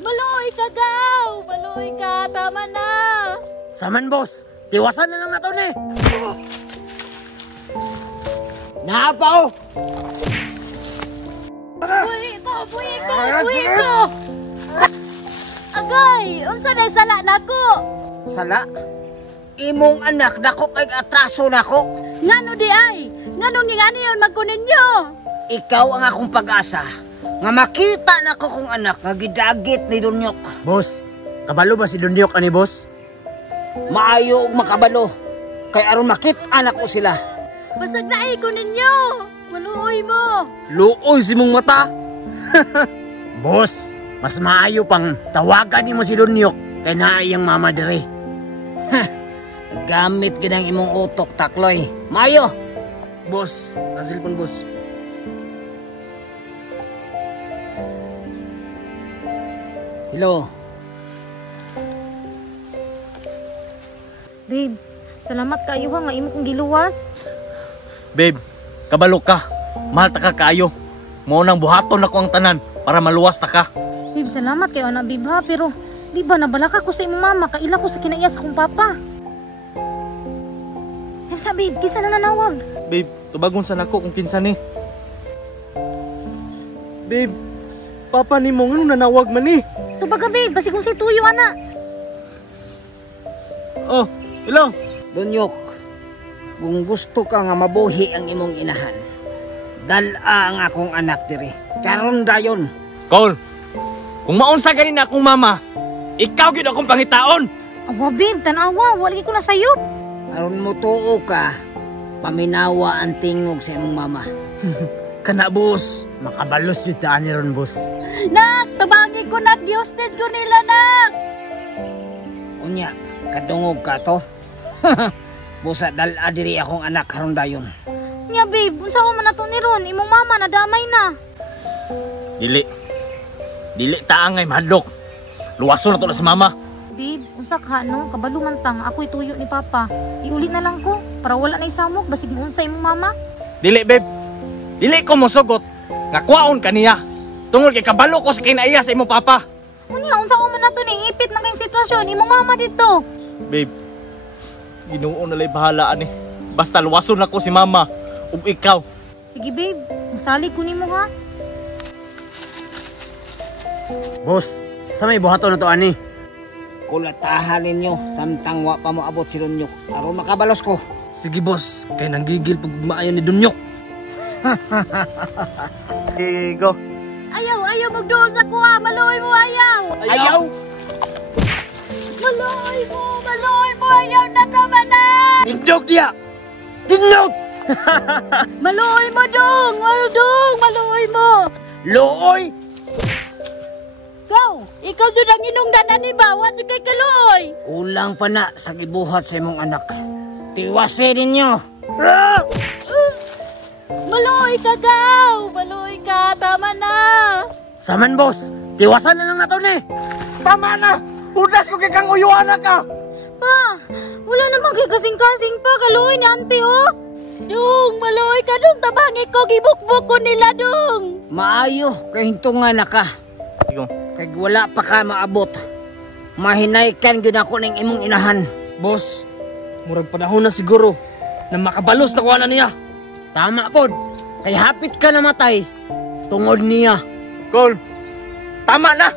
Maloy ka, Gaw! Maloy ka, tama na! Saman, boss. Tiwasan na lang nato ni. Napaw! Buhi ko! Buhi ko! Buhi ko! Agay! Unsa na sala nako? Sala? Imong anak dako kay atraso nako. Ngano di ay? Ngano ngingani yon magkuninyo? Ikaw ang akong pag-asa. Nga makita nako kong anak nga gidagit ni Dunyok. Boss, kabalo ba si Dunyok ani boss? Maayo og makabalo. Kay aron makit-anak ko sila. Basag na ay kuninyo! Maluoy mo! Luoy si mong mata. Boss, mas maayo pang tawagan nimo si Dunyok kay naay ang mama dire. Gamit ginang imong utok, Takloy. Maayo. Boss, ang cellphone boss. Hello. Babe, salamat kayo ha nga imo kong giluwas. Babe, kabalo ka. Mahal ta ka kaayo. Mao nang buhaton ako ang tanan para maluwas ta ka. Babe, salamat kayo anak babe ha, pero di ba nabalaka ko sa imong mama, kaila ko sa kinaiya sa kong papa. Sa babe, kisa na nanawag. Babe, tubagon sa nako kung kinsa ni. Babe, papa ni mo ngano nanawag man ni? Tubaga babe, basi kung si tuyo ana. Oh, hello. Dunyok, kung gusto ka nga mabuhi ang imong inahan, dala ang akong anak diri. Karon dayon. Cole, kung maunsa ganin akong mama, ikaw gyud akong pangitaon. Awa babe, tanawa, wala ko na sayop. Aron mo tuo ka, paminawa ang tingog sa imong mama. Kana boss, Makabalos yung daan ni ron, boss. Nak, tabangi ko nak, Diyos din ko nila nak. Unya, kadungog ka to. Busa dala diri akong anak karon dayon. Nya babe, unsa ko man nato ni ron, imong mama nadamay na. Dili taangay mahadlok. Luwason na to na sa mama. Babe, unsa ka no, kabalo man tang ako ituyo ni papa. Iuli na lang ko para wala na isamok basig unsa imong mama. Dili babe. Dili ko mosugot nga kwaon kaniya. Tungod kay kabalo ko sa kinaiya sa imong papa. Unya, unsa ko man nato ni ipit na kayong sitwasyon imong mama dito. Babe, Ginoo na lay bahala ani. Basta luwason ako si mama ug ikaw. Sige babe, musalig ko nimo ha. Boss, sa may buhaton na to ani? Kulatahan ninyo samtang wa pa mo abot si Dunyok aron makabalos ko. Sige boss, kay nanggigil pag maayo ni Dunyok. Go. Ayaw magdoon sa kuha, maloy mo ayaw. Ayaw! Maloy mo ayaw na tama na. Dunyok dia! Dunyok! Maloy mo dong, maloy mo. Looy! Go, ikaw jud ang inungdanan ni bawat kay kaloy. Ulang pa na sa gibuhat sa imong anak. Tiwase ninyo! Maloy ka, Gaw! Maloy ka, tama na. Saman boss, tiwasan na lang nato ni. Tama na! Udas ko kay kang uyuan ka! Pa, wala namang kay kasing-kasing pa, kaloy ni auntie oh. Dung, maloy ka dong, tabangi ko, gibukbuk ko nila dong. Maayo, kay hintungan na ka. Sige. Kay wala pa ka maabot. Mahinaykan gyud ako ning imong inahan. Boss, murag panahon na siguro na makabalos na kuha na niya. Tama pod. Kay hapit ka namatay. Tungod niya. Cole, tama na.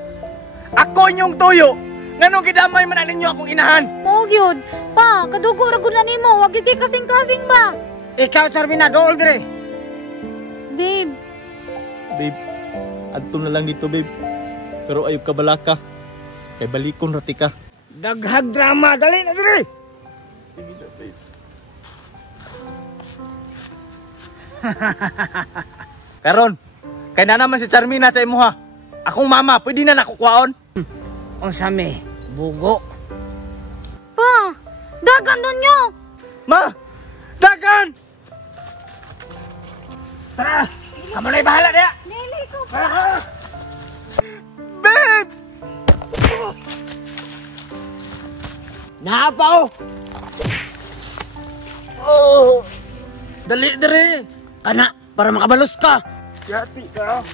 Ako inyong tuyo. Nganong gidamay man ninyo akong inahan? Oo gyud. Pa, kadugo ra gud na nimo, wag gyud kay kasing-kasing ba? Ikaw, Charmina, dool dire. Babe, Babe, adto na lang dito babe. Pero ayog ka balaka. Kay balikon rati ka. Daghag drama, dali na dire. Sige na babe. Karon, kay na naman si Charmina sa imuha. Akong mama, pwede na nakukwaon. Unsa me, bugo. pa, dagan nun nyo. Ma! Dagan! Tara, kamu na bahala dia. Nili ko Tara ka. Babe! Napaw. Oh, dali dire. Kana para makabalos ka. Yati ka.